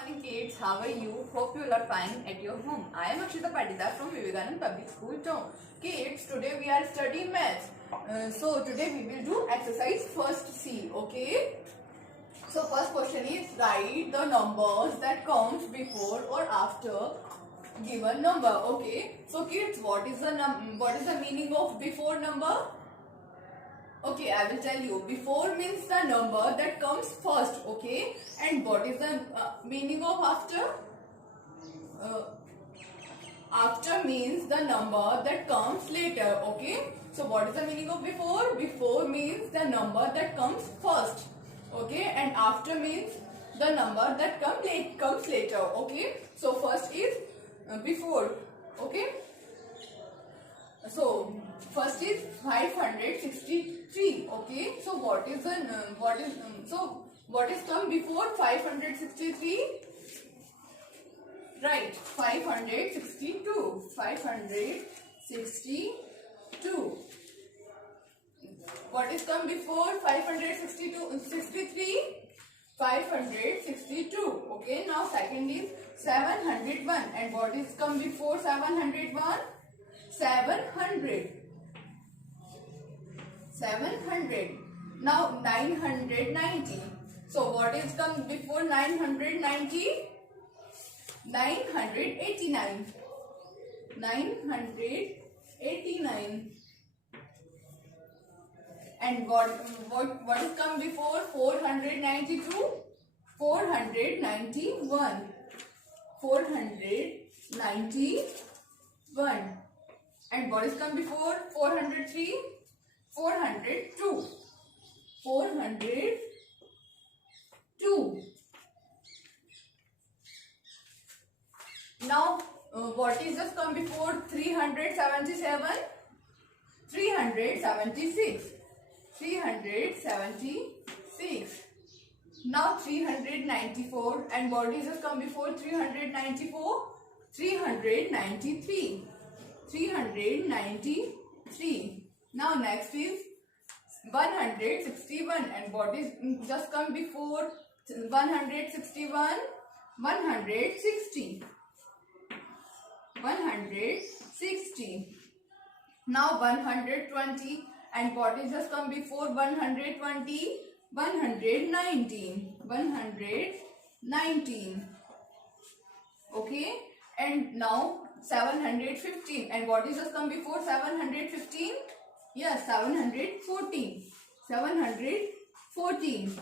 Morning kids, how are you? Hope you are fine at your home. I am Akshita Patidar from Vivekanand Public School, Town. Kids, today we are studying maths. So today we will do exercise first C, okay? So first question is write the numbers that comes before or after given number, okay? So kids, what is the meaning of before number? Okay, I will tell you. Before means the number that comes first, okay? And what is the meaning of after? Uh, After means the number that comes later, okay? So what is the meaning of before? Before means the number that comes first, okay? And after means the number that comes later, okay? So first is before, okay? So first is 563, okay? So what is come before 563? Right, 562. 562. What is come before 563? 562. Okay, now second is 701. And what is come before 701? 700. 700. Now 990. So what is come before 990? 989. 989. And what is come before 492? 491. 491. And what is come before 403? 402. 402. Now, what is just come before 377? 376. 376. Now 394. And what is just come before 394? 393. 393. Now next is 161. And what is just come before 161? 160. 160. Now 120. And what is just come before 120? 119. 119. Okay. And now 715. And what is just come before 715? Yes, 714. 714.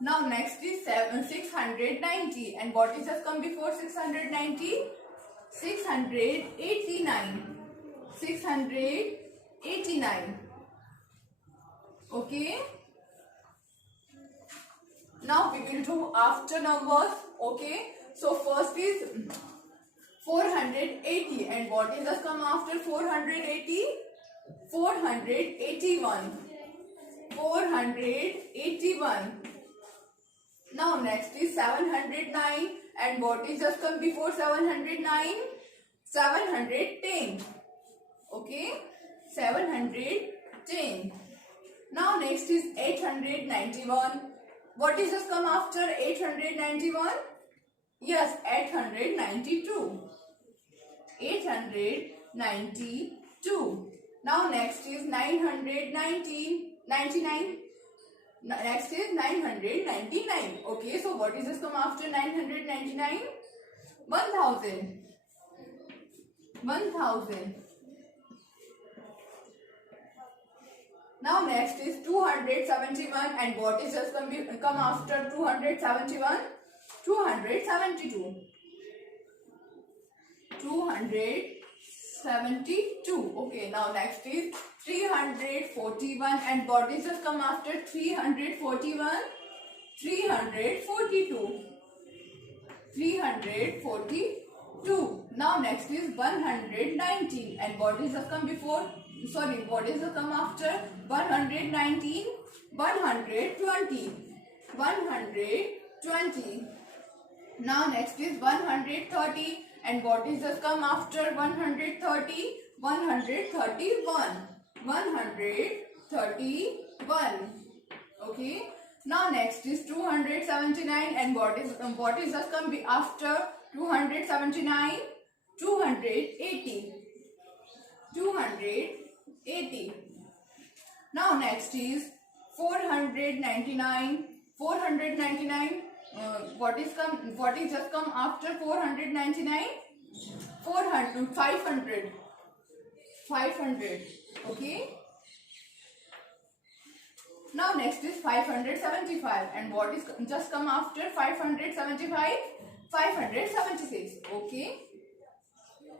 Now next is 690. And what is just come before 690? 689. 689. Okay. Now we will do after numbers. Okay. So first is 480. And what is just come after 480? 481. 481. Now next is 709. And what is just come before 709? 710. Okay. 710. Now next is 891. What is just come after 891? Yes, 892. 892. Now next is 919. 99. Next is 999. Okay, so what is this come after 999? 1000. 1000. Now next is 271. And what is just come after 271? 272. 272. Okay, now next is 341. And what is just come after 341? 342. 342. Now next is 119. And what is just come before? Sorry, what is just come after 119? 120. 120. Now next is 130. And what is just come after 130? 131. 131. Okay. Now next is 279, and what is just come after 279? 280. 280. Now next is 499. 499. What is just come after 499? 400. 500. 500. Okay. Now next is 575, and what is just come after 575? 576. Okay.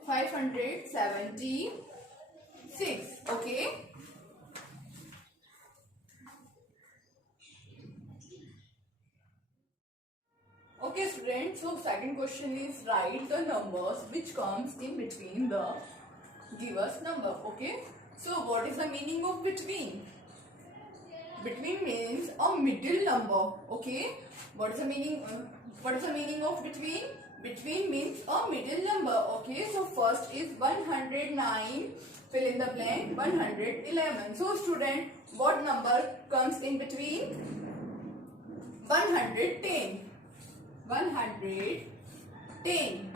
576. Okay. Okay students, so second question is write the numbers which comes in between the give us number. Okay. So what is the meaning of between? Between means a middle number. Okay. What is the meaning of between? Between means a middle number. Okay. So first is 109. Fill in the blank. 111. So student, what number comes in between? 110. 110.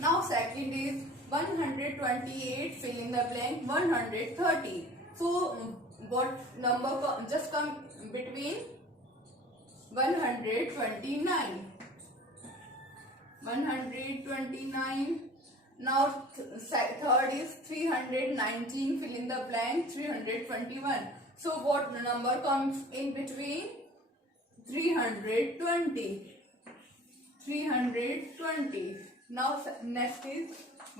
Now second is 128. Fill in the blank. 130. So what number just come between? 129. 129. Now third is 319. Fill in the blank. 321. So what number comes in between? 320. 320. Now next is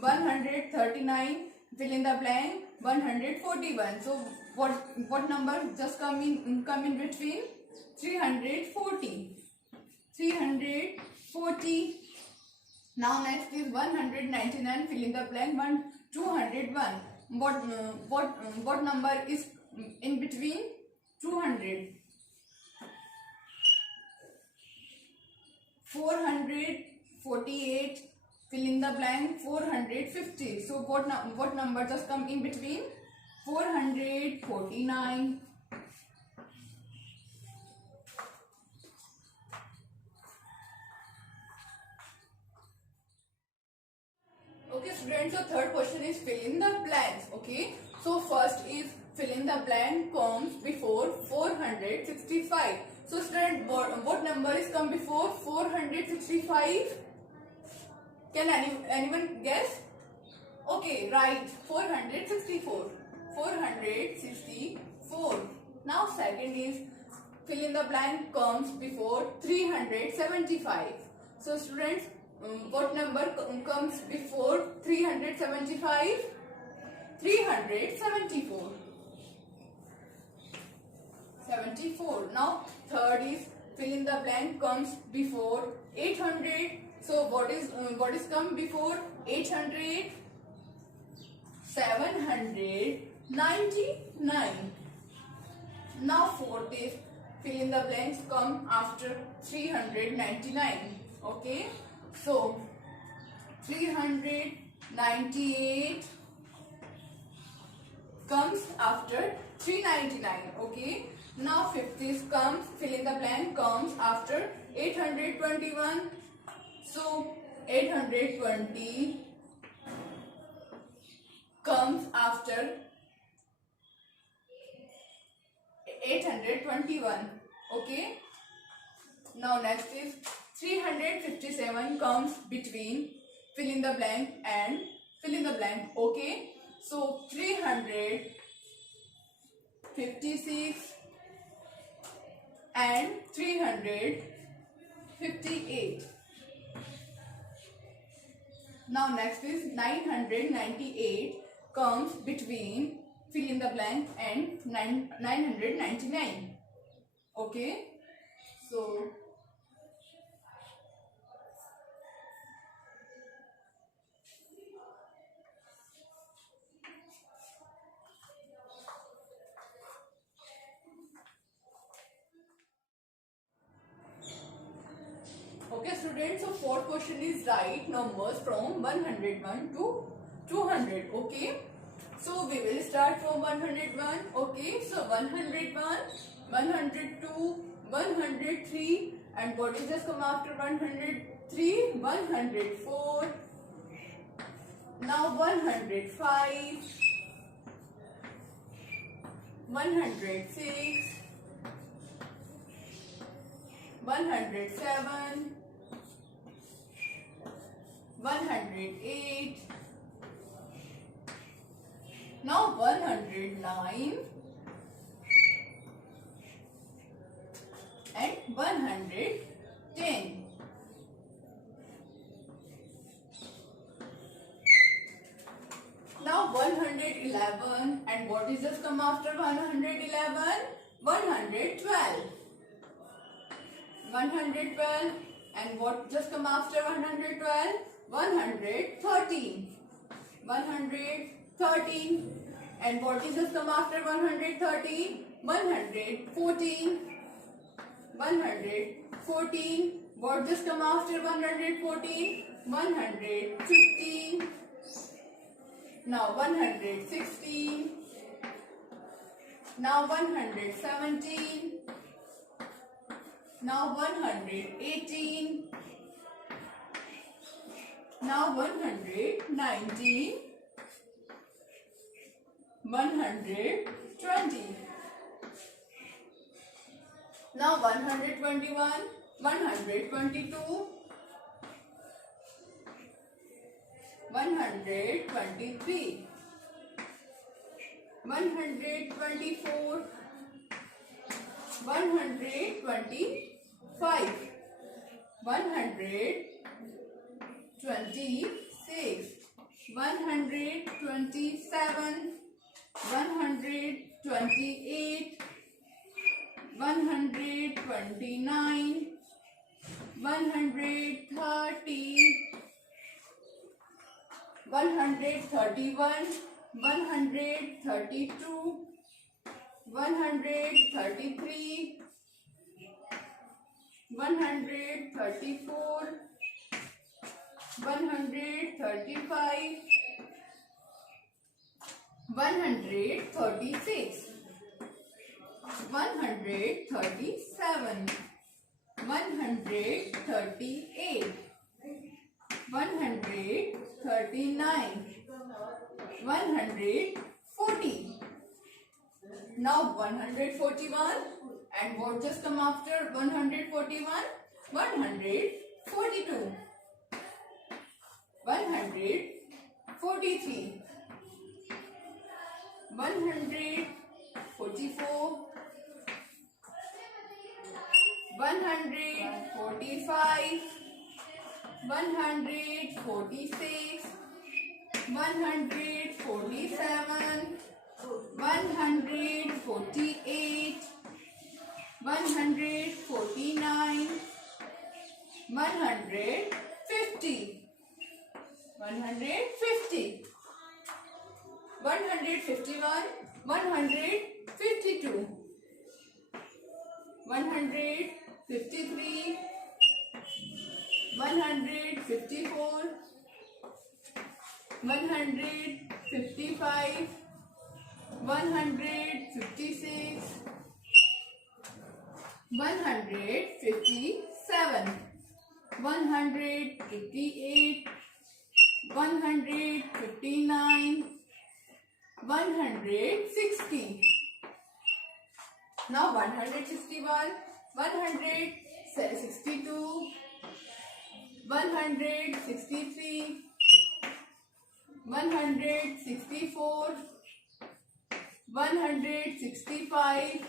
139. Fill in the blank. 141. So what number just come in between? 340. 340. Now next is 199. Fill in the blank. 201. What number is in between 200? 448. Fill in the blank. 450. So what number just come in between? 449. Okay students, so third question is fill in the blanks. Okay, so first is fill in the blank comes before 465. So student, what number is come before 465? Can anyone guess? Okay, right, 464. 464. Now second is fill in the blank comes before 375. So students, what number comes before 375? 374. 74. Now third is fill in the blank comes before 800. So what is come before 800? 799. Now fourth is fill in the blanks come after 399. Okay, so 398 comes after 399. Okay, now fifth is comes fill in the blank comes after 821. So 820 comes after 821. Okay, now next is 357 comes between fill in the blank and fill in the blank. Okay, so 356 and 358. Now next is 998 comes between fill in the blank and 999. Okay, so okay students, so fourth question is write numbers from 101 to 200. Okay, so we will start from 101. Okay, so 101. 102, 103, and what is just come after 103? 104. Now 105, 106, 107, 108. Now 109 and 110. Now 111, and what is just come after 111? 112. 112, and what just come after 112? 113. 113, and what is just come after 113? 114. 114, what just come after 114? 115. Now 116. Now 117. Now 118. Now 119. 120. Now 121, 122, 123, 124, 125, 126, 127, 128, 129, 130, 131, 132, 133, 134, 135, 136, 137, 138, 139, 140. Now 141, and what just come after 141? 142, 143, 144, 145, 146, 147, 148, 149, 150, 150, 151, 152, 153, 154, 155, 156, 157, 158, 159, 160. Now 161, 162, 163, 164, 165,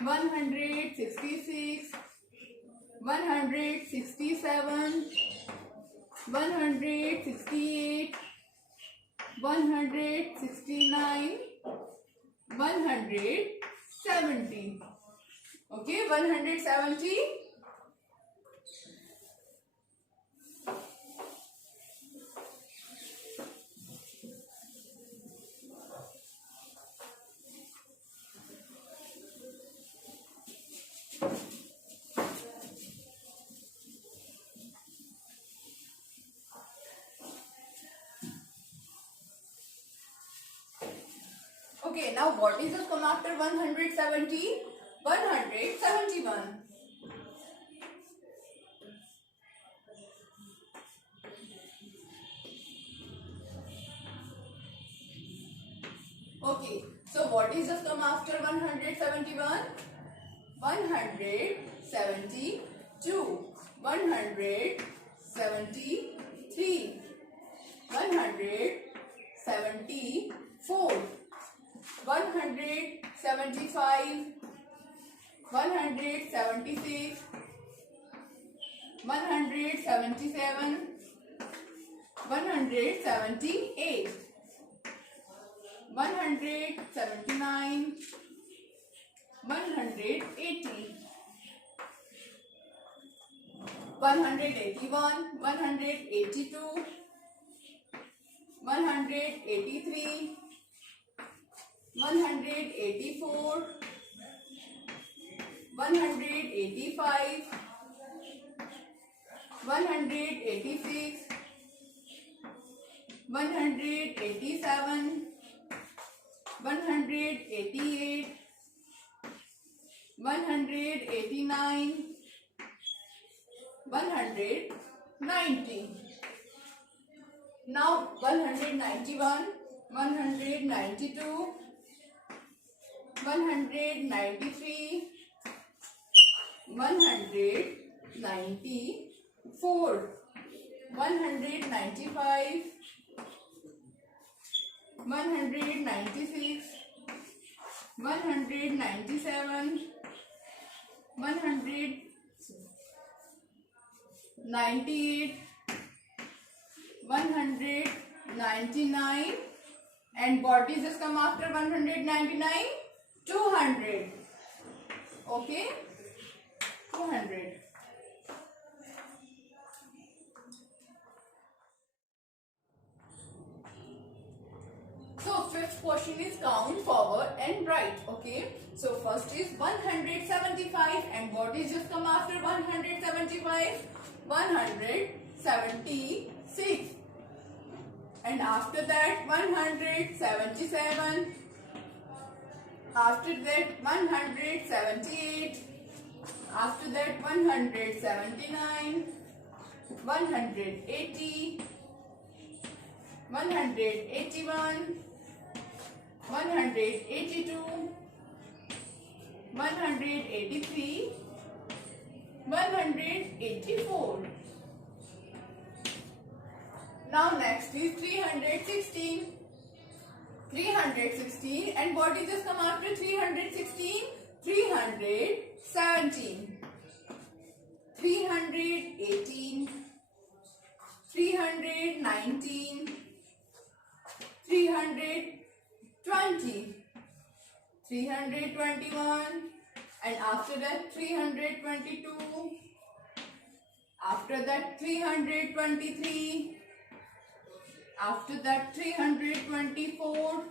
166, 167, 168, 169, 170. Okay, 170. Okay, now what is just come after 170? 171. Okay, so what is just come after 171? 172, 173, 174, 175, 176, 177, 178, 179, 180, 181, 182, 183, 184, 185, 186, 187, 188, 189, 190. Now 191, 192, 193, 194, 195, 196, 197, 198, 199, and what is just come after 199? 200. Okay, 200. So fifth question is count forward and right. Okay, so first is 175, and what is just come after 175? 176, and after that 177, after that 178, after that 179, 180, 181, 182, 183, 184. Now next is 316. 316, and what is just come after 316? 317, 318, 319, 320, 321, and after that 322, after that 323, after that 324,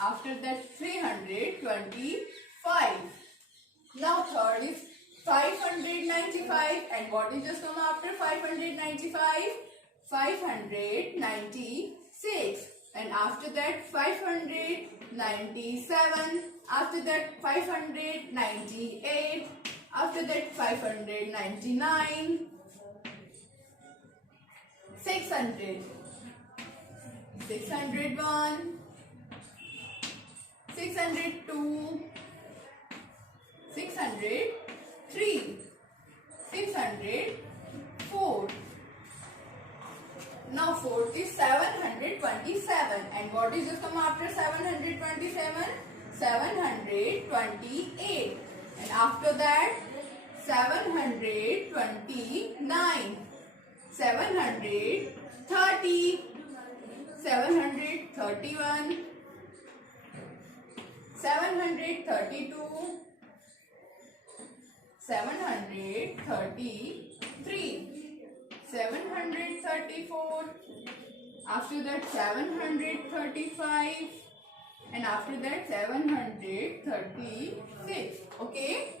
after that 325. Now third is 595, and what is just come after 595? 596, and after that 597, after that 598, after that 599, 600, 601, 602, 603, 604. Now fourth is 727, and what is just come after 727? 728, and after that 729, 730, 731, 732, 733, 734, after that 735, and after that 736. Okay.